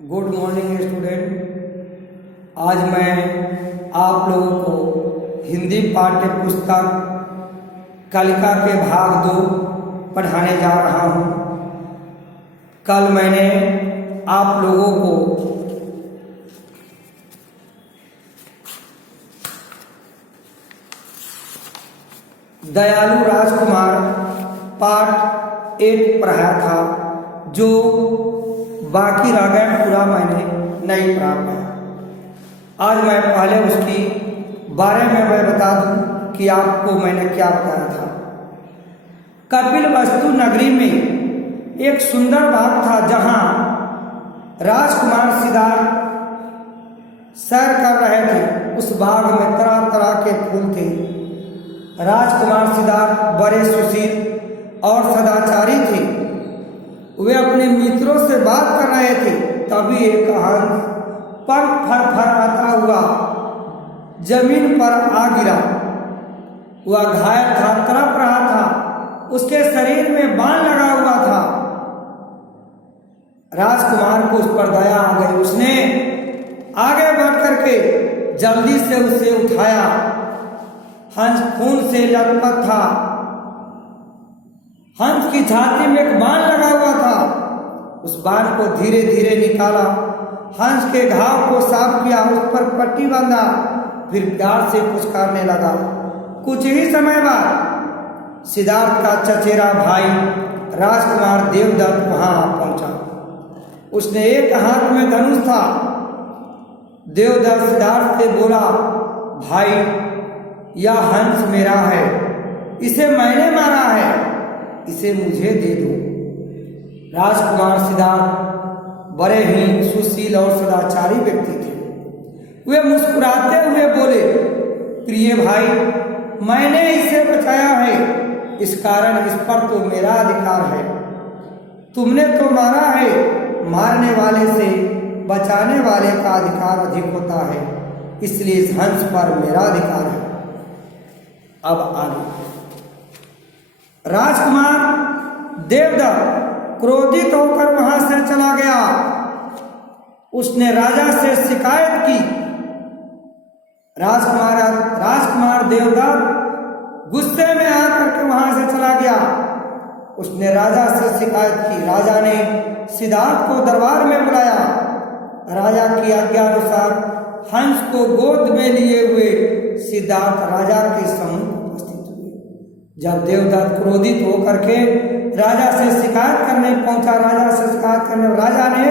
Good morning student. आज मैं आप लोगों को हिंदी पाठ्य पुस्तक कलिका के भाग 2 पढ़ाने जा रहा हूँ। कल मैंने आप लोगों को दयालु राजकुमार पाठ 8 पढ़ाया था, जो बाकी रामायण पूरा मैंने नहीं पढ़ा पाया। आज मैं पहले उसकी बारे में मैं बता दूं कि आपको मैंने क्या बताया था। कपिलवस्तु नगरी में एक सुंदर बाग था, जहां राजकुमार सिद्धार्थ सैर कर रहे थे। उस बाग में तरह तरह के फूल थे। राजकुमार सिद्धार्थ बड़े सुशील और सदाचारी थे। वे अपने मित्रों से बात कर रहे थे, तभी एक हंस पंख फड़फड़ाता हुआ जमीन पर आ गिरा। वह घायल था, तड़प रहा था। उसके शरीर में बाण लगा हुआ था। राजकुमार को उस पर दया आ गई। उसने आगे बढ़ करके जल्दी से उसे उठाया। हंस खून से लथपथ था। हंस की छाती में एक बाण लगा हुआ था। उस बाण को धीरे धीरे निकाला, हंस के घाव को साफ किया, उस पर पट्टी बांधा, फिर प्यार से पुचकारने लगा। कुछ ही समय बाद सिद्धार्थ का चचेरा भाई राजकुमार देवदत्त वहां पहुंचा। उसने एक हाथ में धनुष था। देवदत्त सिद्धार्थ से बोला, भाई, यह हंस मेरा है। इसे मैंने मारा है, इसे मुझे दे दो। राजकुमार सिद्धार्थ बड़े ही सुशील और सदाचारी व्यक्ति थे। वे मुस्कुराते हुए बोले, प्रिय भाई, मैंने इसे बचाया है, इस कारण इस पर तो मेरा अधिकार है। तुमने तो मारा है, मारने वाले से बचाने वाले का अधिकार अधिक होता है, इसलिए इस हंस पर मेरा अधिकार है। अब आगे राजकुमार देवदत्त क्रोधित होकर वहां से चला गया। उसने राजा से शिकायत की। राजकुमार देवदत्त गुस्से में आकर के वहां से चला गया। उसने राजा से शिकायत की। राजा ने सिद्धार्थ को दरबार में बुलाया। राजा की आज्ञा अनुसार हंस को गोद में लिए हुए सिद्धार्थ राजा के सम्मुख उपस्थित हुए। जब देवदत्त क्रोधित होकर के राजा से शिकायत करने पहुंचा, राजा ने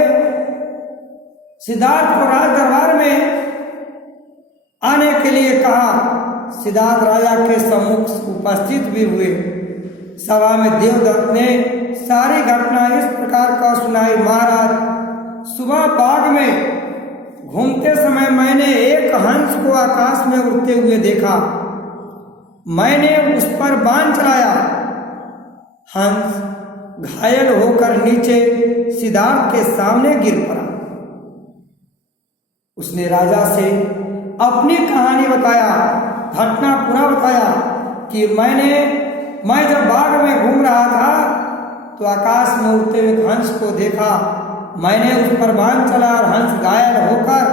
सिद्धार्थ को राज दरबार में आने के लिए कहा। सिद्धार्थ राजा के सम्मुख उपस्थित भी हुए। सभा में देवदत्त ने सारी घटना इस प्रकार का सुनाई। महाराज, सुबह बाग में घूमते समय मैंने एक हंस को आकाश में उड़ते हुए देखा। मैंने उस पर बाण चलाया। हंस घायल होकर नीचे सिद्धार्थ के सामने गिर पड़ा। उसने राजा से अपनी कहानी बताया, घटना पूरा बताया कि मैं जब बाग में घूम रहा था तो आकाश में उड़ते हुए हंस को देखा। मैंने उस पर बाण चला और हंस घायल होकर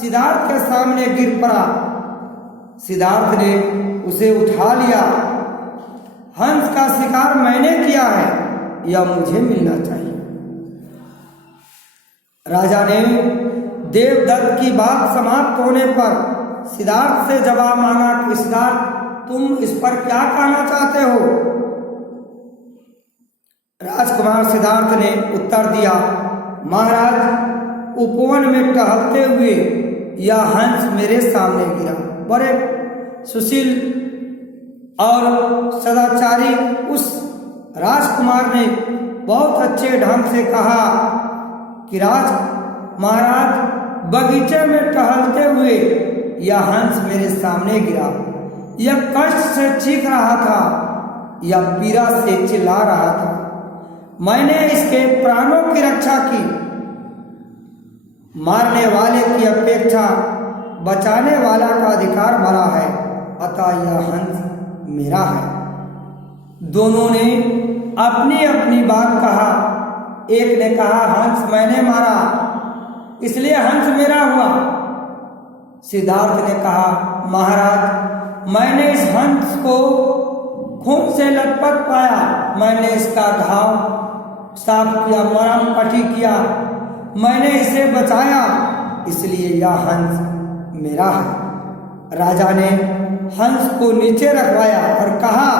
सिद्धार्थ के सामने गिर पड़ा। सिद्धार्थ ने उसे उठा लिया। हंस का शिकार मैंने किया है, यह मुझे मिलना चाहिए। राजा ने देवदत्त की बात समाप्त होने पर सिद्धार्थ से जवाब मांगा कि सिद्धार्थ, तुम इस पर क्या कहना चाहते हो? राजकुमार सिद्धार्थ ने उत्तर दिया, महाराज, उपवन में टहलते हुए यह हंस मेरे सामने गिरा। बड़े सुशील और सदाचारी उस राजकुमार ने बहुत अच्छे ढंग से कहा कि महाराज, बगीचे में टहलते हुए यह हंस मेरे सामने गिरा। यह कष्ट से चीख रहा था, यह पीड़ा से चिल्ला रहा था। मैंने इसके प्राणों की रक्षा की। मारने वाले की अपेक्षा बचाने वाला का अधिकार बड़ा है, अतः यह हंस मेरा है। दोनों ने अपनी अपनी बात कहा। एक ने कहा, हंस मैंने मारा, इसलिए हंस मेरा हुआ। सिद्धार्थ ने कहा, महाराज मैंने इस हंस को खून से लथपथ पाया, मैंने इसका घाव साफ किया, मरहम पट्टी किया, मैंने इसे बचाया, इसलिए यह हंस मेरा है। राजा ने हंस को नीचे रखवाया और कहा,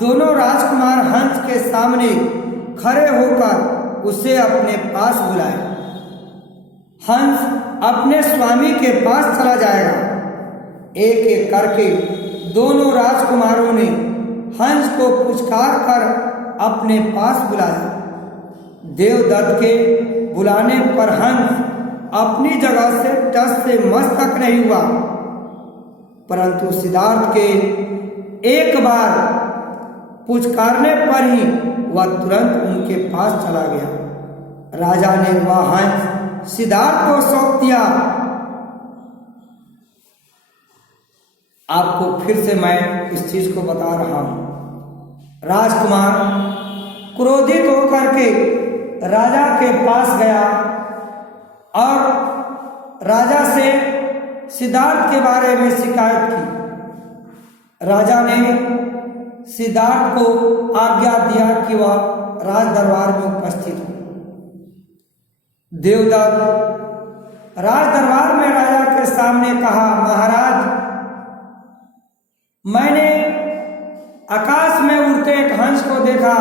दोनों राजकुमार हंस के सामने खड़े होकर उसे अपने पास बुलाए। हंस अपने स्वामी के पास चला जाएगा। एक एक करके दोनों राजकुमारों ने हंस को पुचकार कर अपने पास बुलाया। देवदत्त के बुलाने पर हंस अपनी जगह से टस से मस तक नहीं हुआ, परंतु सिद्धार्थ के एक बार पुचकारने पर ही वह तुरंत उनके पास चला गया। राजा ने वह हंस सिद्धार्थ को सौंप दिया। आपको फिर से मैं इस चीज को बता रहा हूं। राजकुमार क्रोधित होकर के राजा के पास गया और राजा से सिद्धार्थ के बारे में शिकायत की। राजा ने सिद्धार्थ को आज्ञा दिया कि वह राज दरबार में उपस्थित हो। देवदत्त राज दरबार में राजा के सामने कहा, महाराज मैंने आकाश में उड़ते एक हंस को देखा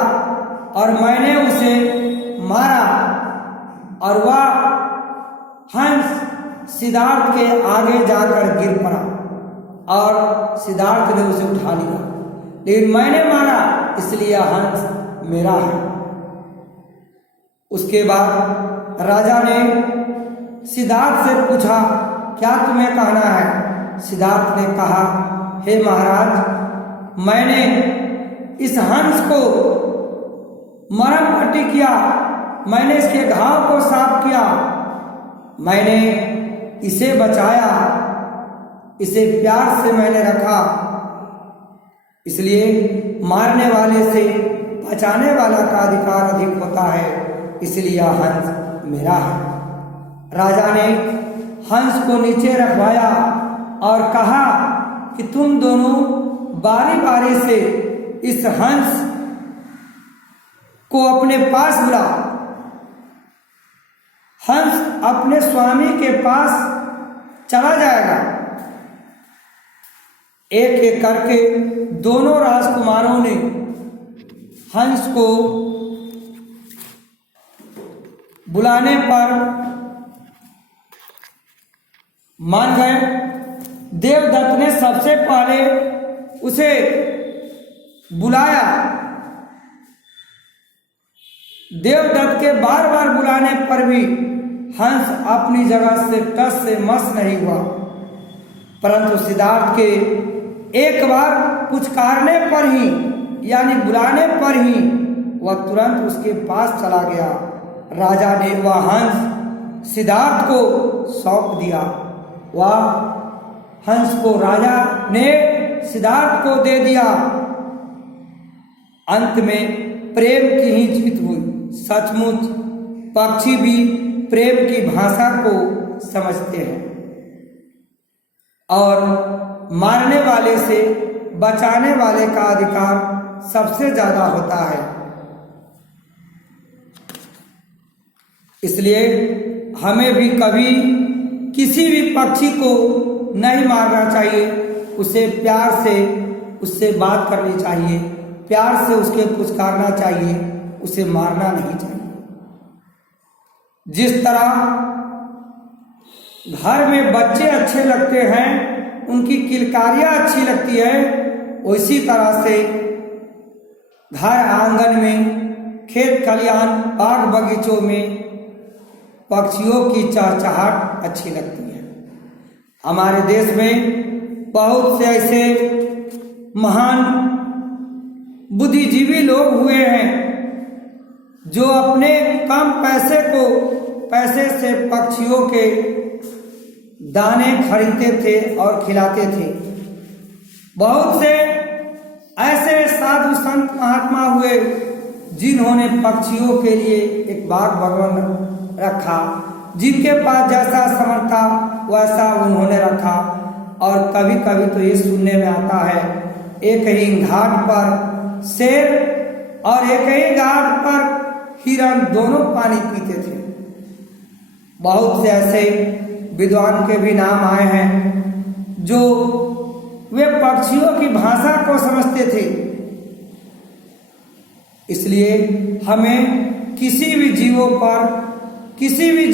और मैंने उसे मारा और वह हंस सिद्धार्थ के आगे जाकर गिर पड़ा और सिद्धार्थ ने उसे उठा लिया, लेकिन मैंने मारा इसलिए हंस मेरा है। उसके बाद राजा ने सिद्धार्थ से पूछा, क्या तुम्हें कहना है? सिद्धार्थ ने कहा, हे महाराज मैंने इस हंस को मरहम पट्टी किया, मैंने इसके घाव को साफ किया, मैंने इसे बचाया, इसे प्यार से मैंने रखा, इसलिए मारने वाले से बचाने वाला का अधिकार अधिक होता है, इसलिए यह हंस मेरा है। राजा ने हंस को नीचे रखवाया और कहा कि तुम दोनों बारी बारी से इस हंस को अपने पास बुलाओ। हंस अपने स्वामी के पास चला जाएगा। एक एक करके दोनों राजकुमारों ने हंस को बुलाने पर मान गए। देवदत्त ने सबसे पहले उसे बुलाया। देवदत्त के बार बार बुलाने पर भी हंस अपनी जगह से टस से मस नहीं हुआ, परंतु सिद्धार्थ के एक बार पुचकारने पर ही यानी बुलाने पर ही वह तुरंत उसके पास चला गया। राजा ने वह हंस सिद्धार्थ को सौंप दिया। वह हंस को राजा ने सिद्धार्थ को दे दिया। अंत में प्रेम की ही जीत हुई। सचमुच पक्षी भी प्रेम की भाषा को समझते हैं और मारने वाले से बचाने वाले का अधिकार सबसे ज्यादा होता है। इसलिए हमें भी कभी किसी भी पक्षी को नहीं मारना चाहिए, उसे प्यार से उससे बात करनी चाहिए, प्यार से उसके पुचकारना चाहिए, उसे मारना नहीं चाहिए। जिस तरह घर में बच्चे अच्छे लगते हैं, उनकी किलकारियाँ अच्छी लगती है, उसी तरह से घर आंगन में, खेत खलिहान, बाग बगीचों में पक्षियों की चहचहाट अच्छी लगती है। हमारे देश में बहुत से ऐसे महान बुद्धिजीवी लोग हुए हैं जो अपने कम पैसे से पक्षियों के दाने खरीदते थे और खिलाते थे। बहुत से ऐसे साधु संत महात्मा हुए जिन्होंने पक्षियों के लिए एक बाग बगवन रखा, जिनके पास जैसा समर्थ था वैसा उन्होंने रखा। और कभी कभी तो ये सुनने में आता है एक ही घाट पर शेर और एक ही घाट पर हिरण दोनों पानी पीते थे। बहुत से ऐसे विद्वान के भी नाम आए हैं जो वे पक्षियों की भाषा को समझते थे। इसलिए हमें किसी भी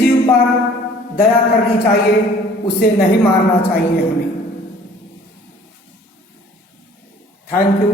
जीव पर दया करनी चाहिए, उसे नहीं मारना चाहिए हमें। Thank you.